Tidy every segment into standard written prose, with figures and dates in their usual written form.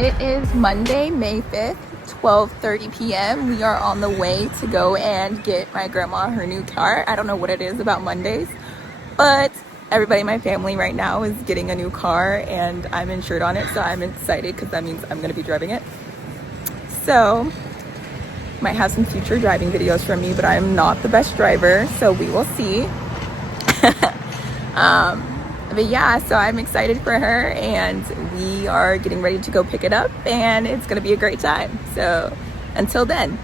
It is Monday, May 5th, 12:30 p.m. We are on the way to go and get my grandma her new car. I don't know what it is about Mondays, but everybody in my family right now is getting a new car and I'm insured on it, so I'm excited because that means I'm going to be driving it. So, might have some future driving videos from me, but I'm not the best driver, so we will see. But yeah, so I'm excited for her and we are getting ready to go pick it up and it's gonna be a great time. So until then.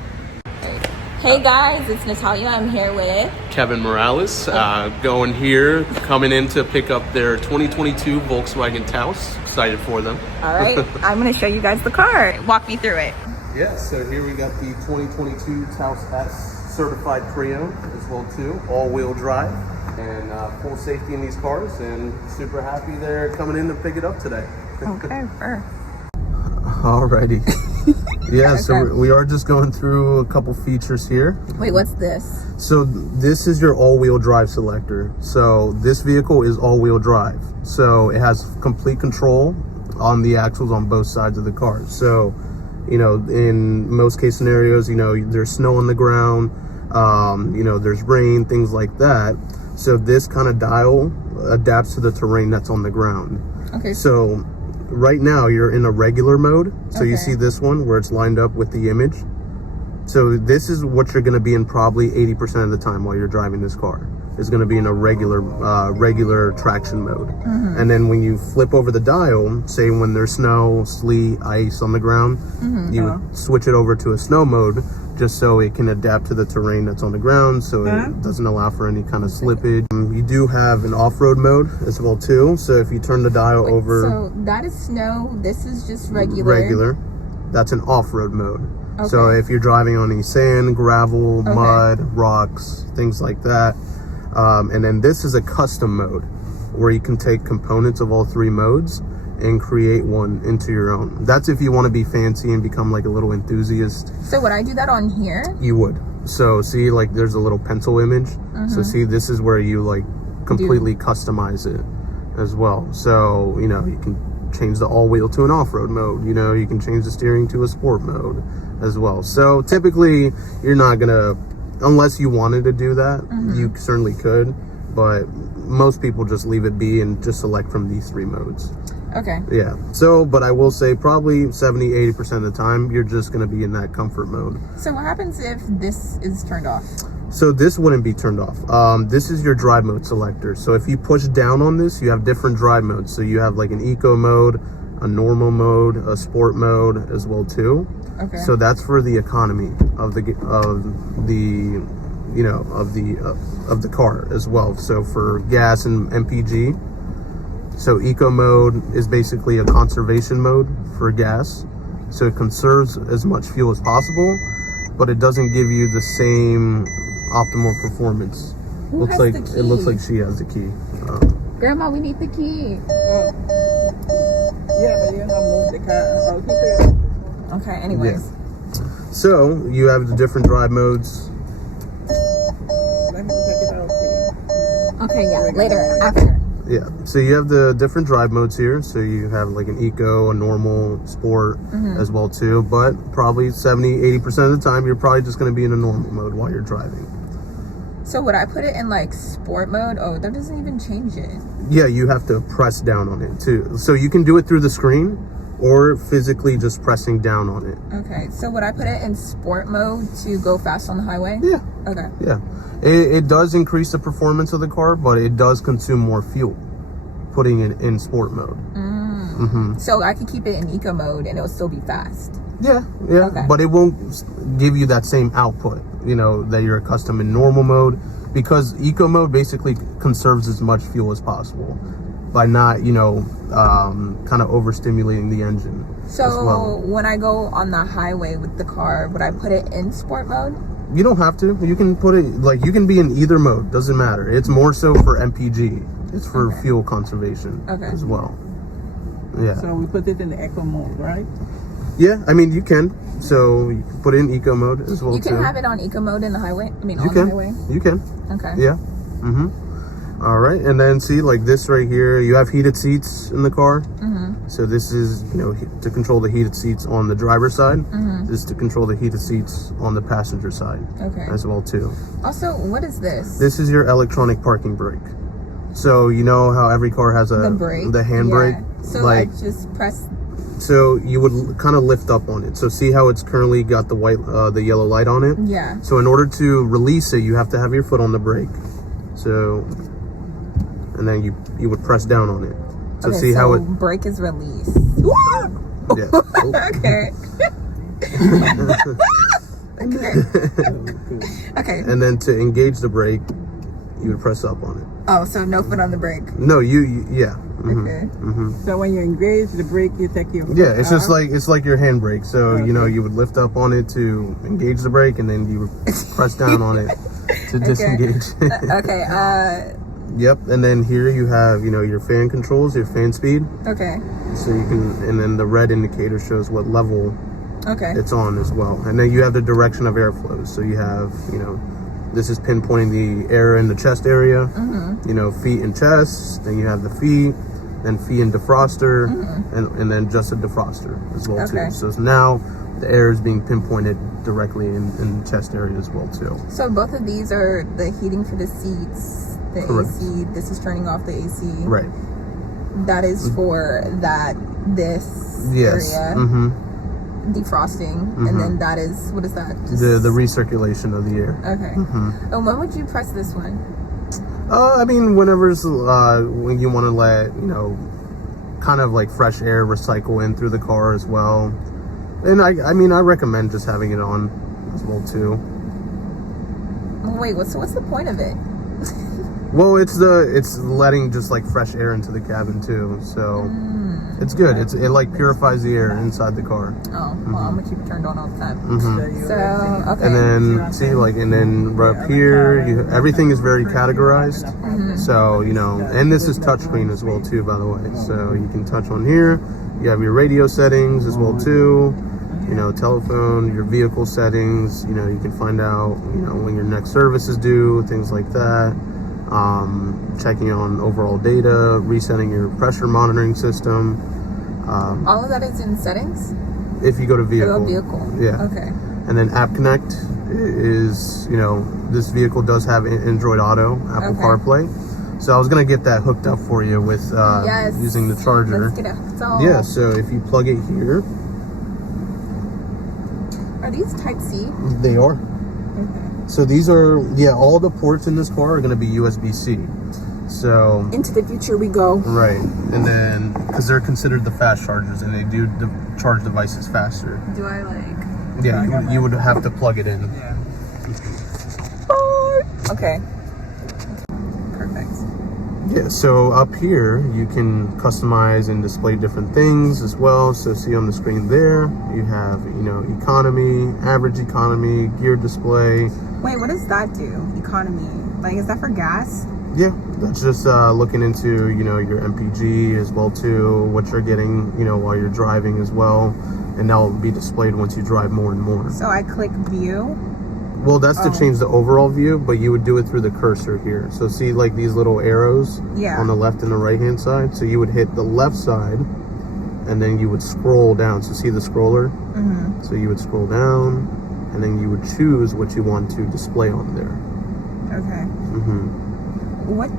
Hey guys, it's Natalia. I'm here with Kevin Morales, coming in to pick up their 2022 Volkswagen Taos. Excited for them. All right, I'm gonna show you guys the car. Walk me through it. Yeah, so here we got the 2022 Taos S certified pre-owned as well too, all-wheel drive. And full safety in these cars, and super happy they're coming in to pick it up today. Okay, sure. Alrighty. Yeah, so we are just going through a couple features here. Wait, what's this? So this is your all-wheel drive selector. So this vehicle is all-wheel drive. So it has complete control on the axles on both sides of the car. So, you know, in most case scenarios, you know, there's snow on the ground, you know, there's rain, things like that. So this kind of dial adapts to the terrain that's on the ground. Okay. So right now you're in a regular mode. So you see this one where it's lined up with the image. So this is what you're going to be in probably 80% of the time while you're driving this car. Is going to be in a regular traction mode. And then when you flip over the dial, say when there's snow, sleet, ice on the ground, you switch it over to a snow mode just so it can adapt to the terrain that's on the ground, so it doesn't allow for any kind of slippage. You do have an off-road mode as well too, so if you turn the dial over... So that is snow, this is just regular. That's an off-road mode. So if you're driving on any sand, gravel, mud, rocks, things like that. And then this is a custom mode where you can take components of all three modes and create one into your own. That's if you want to be fancy and become like a little enthusiast. So would I do that on here? You would. So see, like there's a little pencil image. So see, this is where you like completely customize it as well. So, you know, you can change the all-wheel to an off-road mode. You know, you can change the steering to a sport mode as well. So typically you're not gonna, unless you wanted to do that, you certainly could, but most people just leave it be and just select from these three modes. Okay. Yeah. So, but I will say probably 70-80% of the time, you're just going to be in that comfort mode. So what happens if this is turned off? So this wouldn't be turned off. This is your drive mode selector. So if you push down on this, you have different drive modes. So you have like an eco mode, a normal mode, a sport mode as well too. Okay. So that's for the economy of the car as well. So for gas and MPG. So eco mode is basically a conservation mode for gas. So it conserves as much fuel as possible, but it doesn't give you the same optimal performance. Who has the key? It looks like she has the key. Grandma, we need the key. Yeah, but you're gonna move the car. Okay, anyways. Yeah. So you have the different drive modes. Let me take it out for you. Okay, yeah, later, after. Yeah, so you have the different drive modes here. So you have like an eco, a normal, sport as well too. But probably 70-80% of the time, you're probably just going to be in a normal mode while you're driving. So would I put it in like sport mode? Oh, that doesn't even change it. Yeah, you have to press down on it too. So you can do it through the screen or physically just pressing down on it. Okay, so would I put it in sport mode to go fast on the highway? Yeah. Okay. Yeah. It does increase the performance of the car, but it does consume more fuel putting it in sport mode. So I could keep it in eco mode and it'll still be fast. Yeah. Okay. But it won't give you that same output, you know, that you're accustomed in normal mode, because eco mode basically conserves as much fuel as possible by not, you know, kind of overstimulating the engine. So when I go on the highway with the car, would I put it in sport mode? You don't have to. You can put it, like, you can be in either mode. Doesn't matter. It's more so for MPG. It's for fuel conservation as well. Yeah. So we put it in the eco mode, right? Yeah, I mean, you can. So you can put it in eco mode as well too. You can have it on eco mode in the highway? I mean, on the highway? You can. Okay. Yeah. All right. And then see, like this right here, you have heated seats in the car. So this is, you know, to control the heated seats on the driver's side. This is to control the heated seats on the passenger side Okay. as well too. Also, what is this? This is your electronic parking brake. So you know how every car has The brake? the hand brake? So like, I just press... so you would kind of lift up on it. So see how it's currently got the the yellow light on it? Yeah. So in order to release it, you have to have your foot on the brake. So, and then you would press down on it. So Okay, see so how it, brake is released. yeah. Oh. Okay. Okay. And then to engage the brake, you would press up on it. Oh, so no foot on the brake. No, yeah. Okay. So when you engage the brake, you take your foot Yeah, it's just off. like, it's like your handbrake. So, you know, Okay. you would lift up on it to engage the brake, and then you would press down on it to disengage. Okay. Yep. And then here you have, you know, your fan controls, your fan speed. Okay. So you can, and then the red indicator shows what level Okay. it's on as well. And then you have the direction of airflow. So you have, you know, this is pinpointing the air in the chest area, you know, feet and chest. Then you have the feet, then feet and defroster, and then just a defroster as well Okay. too. So now the air is being pinpointed directly in the chest area as well too. So both of these are the heating for the seats, the Correct. AC. This is turning off the AC. Right. That is for this Yes. area. Defrosting, and then that is, what is that? Just- The recirculation of the air. Okay. And when would you press this one? I mean, whenever's when you want to let, you know, kind of like fresh air recycle in through the car as well. And I mean, I recommend just having it on as well too. Wait, what's the point of it? Well, it's letting just like fresh air into the cabin too. So it's good. It like purifies the air inside the car. Oh, well, I'm gonna keep it turned on all the time. So So, okay. And then see, like, and then right up here, everything is very categorized. So, you know, and this is touchscreen as well too, by the way. So you can touch on here. You have your radio settings as well too. You know, telephone, your vehicle settings. You know, you can find out, you know, when your next service is due, things like that. Checking on overall data, resetting your pressure monitoring system. all of that is in settings? If you go to vehicle. Vehicle. Yeah. Okay. And then App Connect is, you know, this vehicle does have Android Auto, Apple Okay. CarPlay. So I was going to get that hooked up for you with Yes. using the charger. Let's get it hooked up. Yeah, so if you plug it here, Are these Type C? they are. Okay. So these are, yeah, all the ports in this car are going to be USB-C. So, Into the future we go. right. And then, because they're considered the fast chargers and they do charge devices faster. Do I like... Yeah, you would have to plug it in. Okay. Perfect. Yeah, so up here you can customize and display different things as well. So see on the screen there, you have, you know, economy, average economy, gear display. Wait, what does that do? Economy. Like, is that for gas? Yeah, that's just looking into, you know, your MPG as well too, what you're getting, you know, while you're driving as well. And that will be displayed once you drive more and more. So I click view. Well, that's to change the overall view, but you would do it through the cursor here. So see like these little arrows Yeah. on the left and the right hand side. So you would hit the left side and then you would scroll down. So see the scroller? So you would scroll down and then you would choose what you want to display on there. Okay. What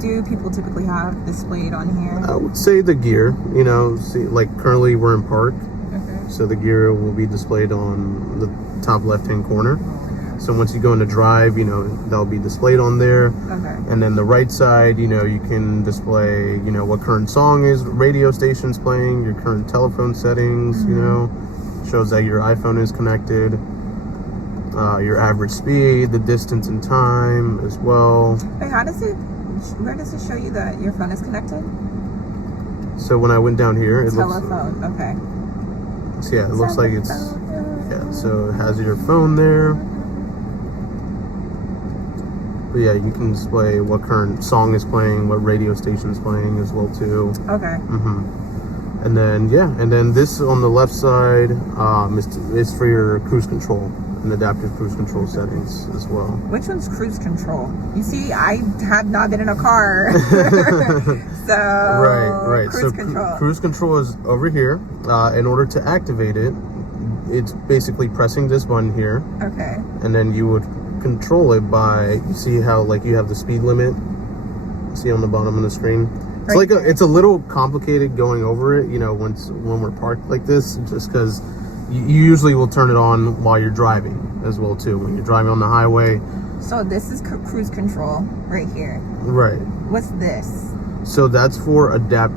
do people typically have displayed on here? I would say the gear, you know, see, like currently we're in park. Okay. So the gear will be displayed on the top left-hand corner. So once you go into drive, you know, that'll be displayed on there. Okay. And then the right side, you know, you can display, you know, what current song is, radio station's playing, your current telephone settings, you know, shows that your iPhone is connected, your average speed, the distance and time as well. Wait, where does it show you that your phone is connected? So when I went down here, it Telephone, okay. looks, yeah, it looks like it's, yeah, so it has your phone there. But yeah, you can display what current song is playing, what radio station is playing as well too. Okay. And then, yeah, and then this on the left side is for your cruise control and adaptive cruise control settings as well. Which one's cruise control? You see, I have not been in a car. So Right. Cruise So control. cruise control is over here. In order to activate it, it's basically pressing this button here, Okay. and then you would control it by, you see how like you have the speed limit, see on the bottom of the screen. It's Right like there. it's a little complicated going over it, you know, when we're parked like this, just because you usually will turn it on while you're driving as well too. When you're driving on the highway, So this is cruise control right here. right? What's this? So that's for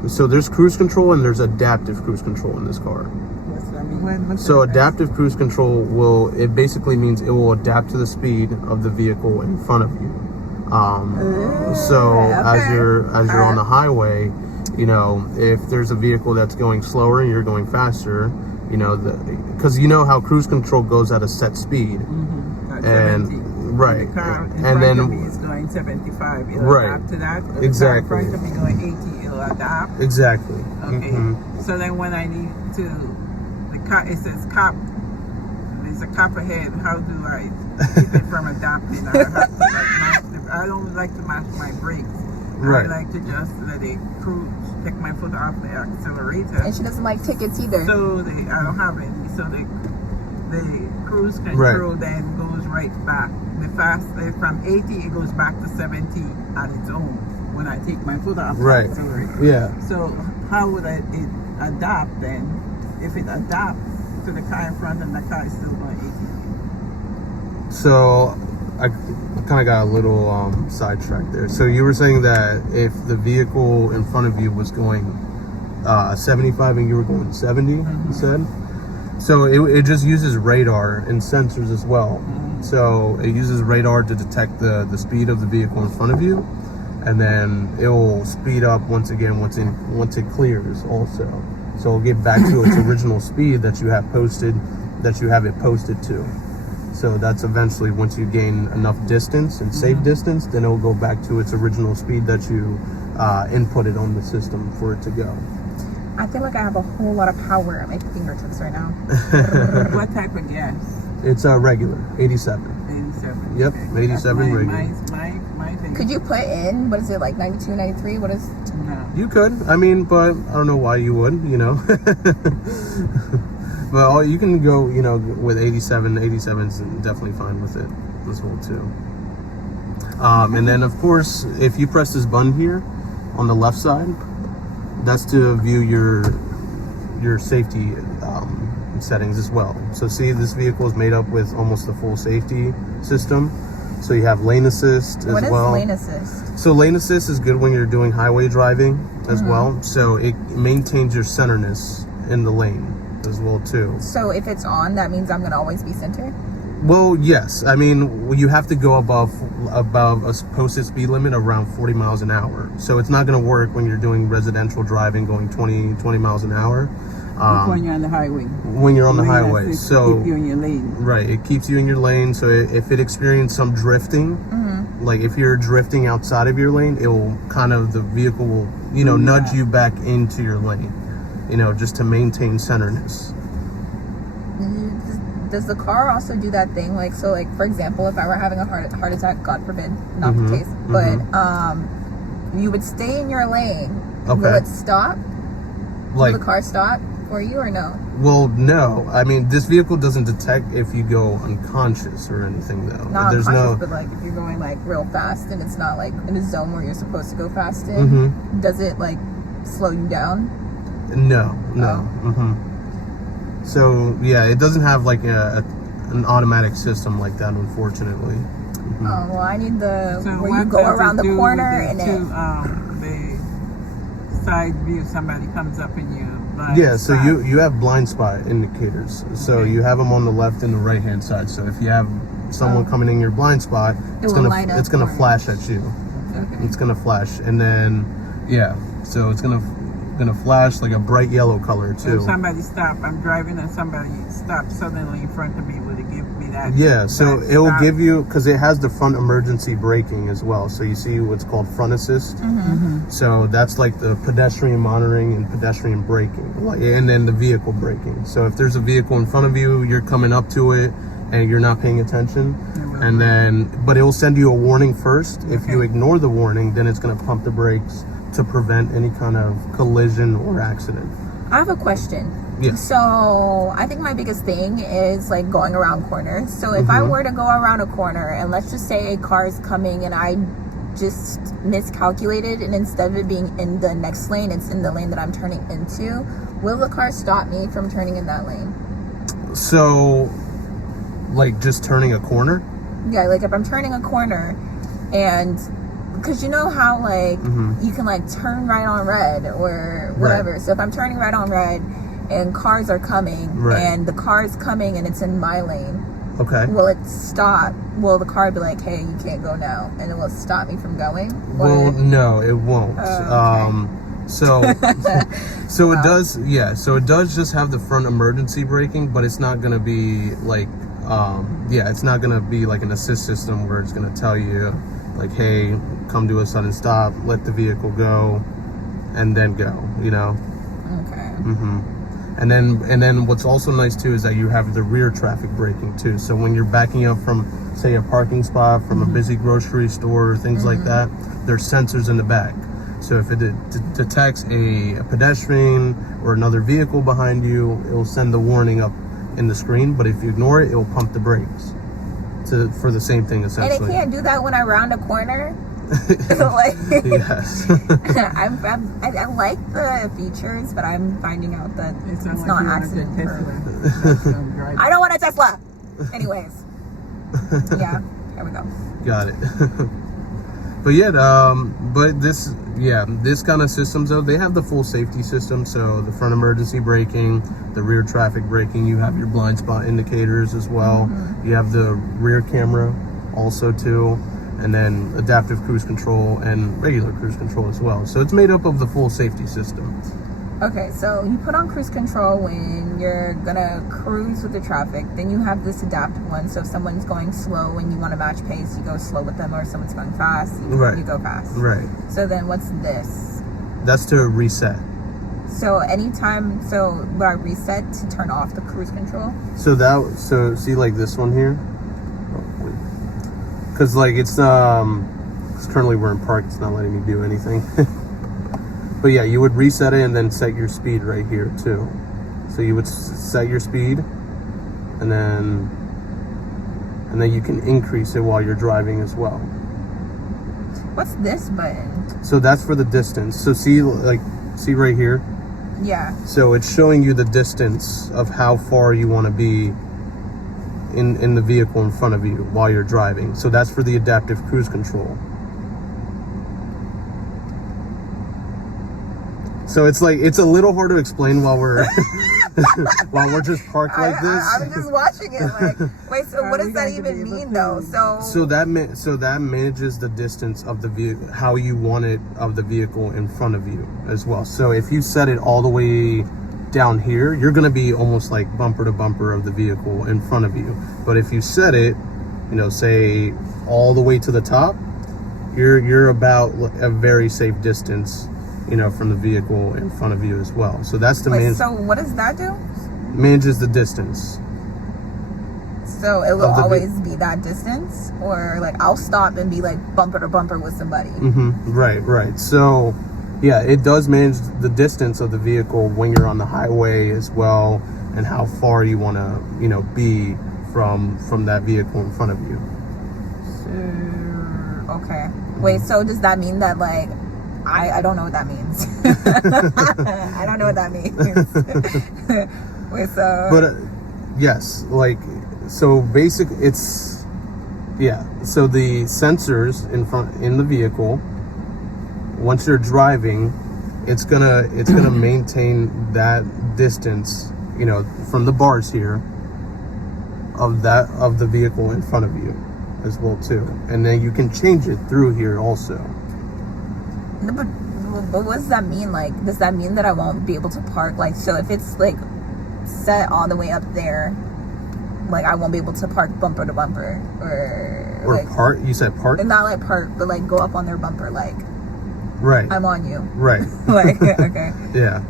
So there's cruise control and there's adaptive cruise control in this car. What's that mean? What's So this? adaptive cruise control it basically means it will adapt to the speed of the vehicle in front of you. So as okay. you're on the highway, you know, if there's a vehicle that's going slower and you're going faster, you know, because you know how cruise control goes at a set speed, At and 70. right, The car in and front then of me is going 75. It'll Right. adapt to that. The Exactly. car in front of me going 80. It'll adapt. exactly. Okay. Mhm. So then when I need to, it says cop. There's a cop ahead. How do I keep it from adapting? I have to I don't like to mash my brakes. Right. I like to just let it cruise, take my foot off the accelerator. And she doesn't like tickets either. So I don't have any. So the cruise control then goes right back. From 80 it goes back to 70 on its own when I take my foot off Right. the accelerator. Yeah. So how would it adapt then? If it adapts to the car in front and the car is still going 80. So I kind of got a little sidetracked there. So you were saying that if the vehicle in front of you was going 75 and you were going 70, you said? So it just uses radar and sensors as well. So it uses radar to detect the speed of the vehicle in front of you, and then it will speed up once again once it clears also. So it'll get back to its original speed that you have it posted to. So that's eventually, once you gain enough distance and safe distance, then it'll go back to its original speed that you inputted on the system for it to go. I feel like I have a whole lot of power at my fingertips right now. What type of gas? It's regular, 87. 87. Yep, Okay. 87 That's regular. My thing. Could you put in, what is it, like 92, 93? What is... No. You could, I mean, but I don't know why you would, you know. But you can go, you know, with 87. 87's definitely fine with it as well too. And then of course, if you press this button here on the left side, that's to view your safety settings as well. So see, this vehicle is made up with almost the full safety system. So you have lane assist as What is well. lane assist? So lane assist is good when you're doing highway driving as well. So it maintains your centerness in the lane as well too. So if it's on, that means I'm going to always be center? Well, yes. I mean, you have to go above a posted speed limit around 40 miles an hour. So it's not going to work when you're doing residential driving going 20 miles an hour. When you're on the highway. When you're on the highway. To So keep you in your lane. right, it keeps you in your lane. So if it experiences some drifting, like if you're drifting outside of your lane, it will the vehicle will, you know, nudge you back into your lane, you know, just to maintain centerness. Does the car also do that thing? Like, so like, for example, if I were having a heart attack, God forbid, not the case, but you would stay in your lane. Okay. Will it stop? Like, Will the car stop for you or no? well, no. I mean, this vehicle doesn't detect if you go unconscious or anything, though. Not There's unconscious, but like if you're going like real fast and it's not like in a zone where you're supposed to go fast in, Mm-hmm. does it like slow you down? No. Oh. So yeah, it doesn't have like an automatic system like that, unfortunately. Oh, well, I need the So where what you go does it around the do corner with and the then the side view, somebody comes up in your blind Yeah, so spot. you have blind spot indicators. So Okay. you have them on the left and the right hand side. So if you have someone coming in your blind spot, it's will gonna light up for you. flash at you. Okay. It's gonna flash, and then so it's gonna flash like a bright yellow color So too. if somebody stopped, I'm driving and somebody stopped suddenly in front of me, would it give me that? Yeah, so that it will stop? give you, because it has the front emergency braking as well. So you see what's called front assist. So that's like the pedestrian monitoring and pedestrian braking, and then the vehicle braking. So if there's a vehicle in front of you, you're coming up to it, and you're not paying attention, will. and then but it will send you a warning first. If you Okay. ignore the warning, then it's going to pump the brakes to prevent any kind of collision or accident. I have a question. Yeah. So I think my biggest thing is like going around corners. So if I were to go around a corner and let's just say a car is coming and I just miscalculated, and instead of it being in the next lane, it's in the lane that I'm turning into, will the car stop me from turning in that lane? So, like just turning a corner? Yeah, like if I'm turning a corner and because you know how like you can like turn right on red or whatever. Right. So if I'm turning right on red and cars are coming Right. and the car is coming and it's in my lane, Okay. will it stop? Will the car be like, hey, you can't go now, and it will stop me from going? Well, no, it won't. Oh, So it does, yeah. So it does just have the front emergency braking, but it's not gonna be like, it's not gonna be like an assist system where it's gonna tell you, like, hey, come to a sudden stop, let the vehicle go, and then go. You know. Okay. And then what's also nice too is that you have the rear traffic braking too. So when you're backing up from, say, a parking spot, from a busy grocery store or things like that, there's sensors in the back. So if it detects a pedestrian or another vehicle behind you, it will send the warning up in the screen. But if you ignore it, it will pump the brakes for the same thing And essentially. it can't do that when I round a corner. Like, Yes. I like the features, but I'm finding out that it's sounds not you want a accident proof. Tesla. I don't want a Tesla. Anyways, yeah, here we go. Got it. But yeah, this kind of systems though, they have the full safety system. So the front emergency braking, the rear traffic braking, you have your blind spot indicators as well. You have the rear camera also too, and then adaptive cruise control and regular cruise control as well. So it's made up of the full safety system. Okay, so you put on cruise control when you're gonna cruise with the traffic. Then you have this adaptive one. So if someone's going slow and you want to match pace, you go slow with them, or if someone's going fast, you go fast. Right. So then what's this? That's to reset. So anytime, so will I reset to turn off the cruise control? So see like this one here? Because like it's currently we're in park, it's not letting me do anything. But yeah, you would reset it and then set your speed right here too. So you would set your speed, and then you can increase it while you're driving as well. What's this button? So that's for the distance. So see right here. Yeah. So it's showing you the distance of how far you want to be in the vehicle in front of you while you're driving. So that's for the adaptive cruise control. So it's a little hard to explain while we're just parked like this. I'm just watching it like, wait, so what does that even mean though? So that manages the distance of the vehicle, how you want it of the vehicle in front of you as well. So if you set it all the way down here, you're going to be almost like bumper to bumper of the vehicle in front of you. But if you set it, say all the way to the top, you're about a very safe distance, from the vehicle in front of you as well. So that's the Wait, so what does that do? Manages the distance. So it will always be that distance, or like I'll stop and be like bumper to bumper with somebody. Right. So yeah, it does manage the distance of the vehicle when you're on the highway as well, and how far you want to, be from that vehicle in front of you. Okay. Wait, so does that mean that like I don't know what that means. I don't know what that means. Wait, so But yes, so basically it's so the sensors in the vehicle, once you're driving, it's gonna maintain that distance, from the bars here of the vehicle in front of you as well too. And then you can change it through here also. No, but what does that mean? Like, does that mean that I won't be able to park? Like, so if it's like set all the way up there, like I won't be able to park bumper to bumper, or like, park? You said park? and not like park, but like go up on their bumper, like Right. I'm on you. Right. Like, okay. Yeah.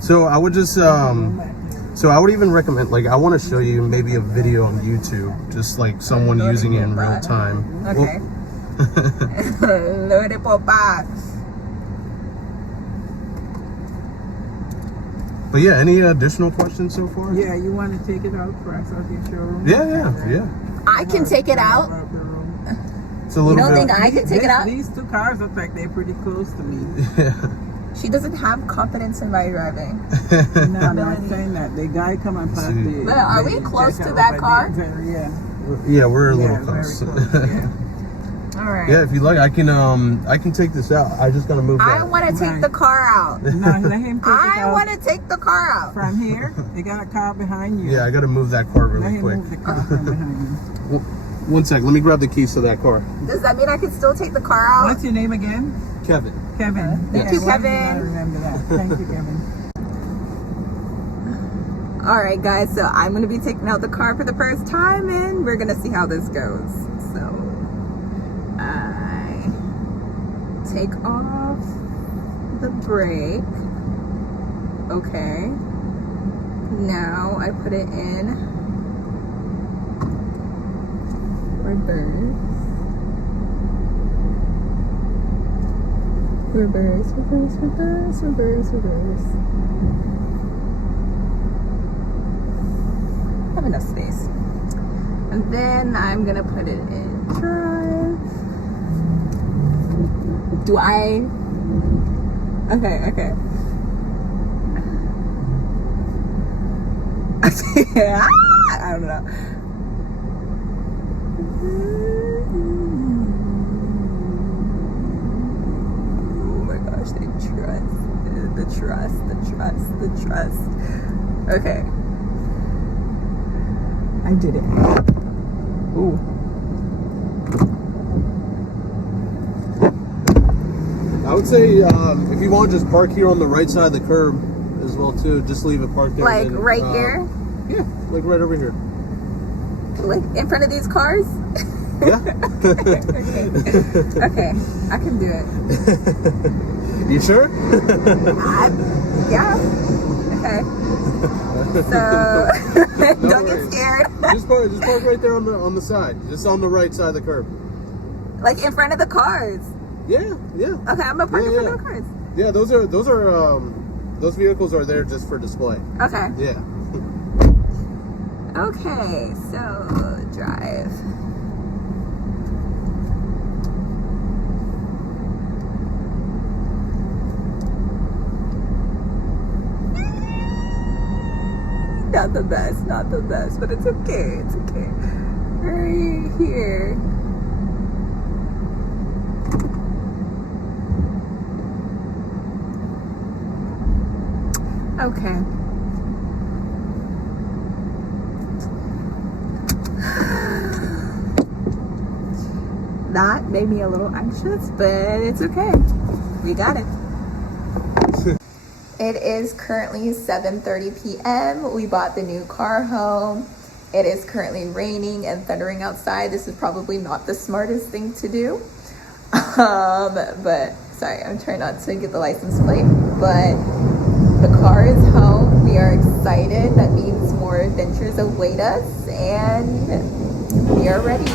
So I would just So I would even recommend, like, I want to show you maybe a video on YouTube, just like someone using it in real time. Okay. Load it for box. But yeah, any additional questions so far? Yeah, you want to take it out for us out your showroom? Yeah. I can take it out. It's a You little don't bit. think I can take it out? These two cars look like they're pretty close to me. Yeah. She doesn't have confidence in my driving. No, I'm not saying that. The guy come and park See. the... But are we the close Jetta to that over car? there. Yeah. Yeah, we're a little Yeah, close. very close. Yeah. All right. Yeah, if you like, I can take this out. I just gotta move I that. want to take the car out. No, let him take it I out. want to take the car out. From here, they got a car behind you. Yeah, I gotta move that car Let really him quick. move the car from behind you. One sec, let me grab the keys to that car. Does that mean I can still take the car out? What's your name again? Kevin. Kevin. Thank you, why did Kevin. I remember that. Thank you, Kevin. All right, guys. So I'm gonna be taking out the car for the first time, and we're gonna see how this goes. So I take off the brake. Okay. Now I put it in reverse. Reverse. Have enough space. And then I'm gonna put it in drive. Do I? Okay. I don't know. Oh my gosh, the trust. Okay. I did it. Ooh. I would say if you want to just park here on the right side of the curb as well too. Just leave it parked there. Like and then, right here? Yeah, like right over here. Like in front of these cars? Yeah. Okay, I can do it. You sure? Yeah. Okay. So don't worries. get scared. just park right there on the side, just on the right side of the curb. Like in front of the cars. Yeah. Okay, I'm gonna park in front of the cars. Yeah, those vehicles are there just for display. Okay. Yeah. Okay, so drive. Not the best, but it's okay. Right here. Okay. That made me a little anxious, but it's okay. We got it. It is currently 7:30 p.m. We bought the new car home. It is currently raining and thundering outside. This is probably not the smartest thing to do. But sorry, I'm trying not to get the license plate. But the car is home. We are excited. That means more adventures await us, and we are ready.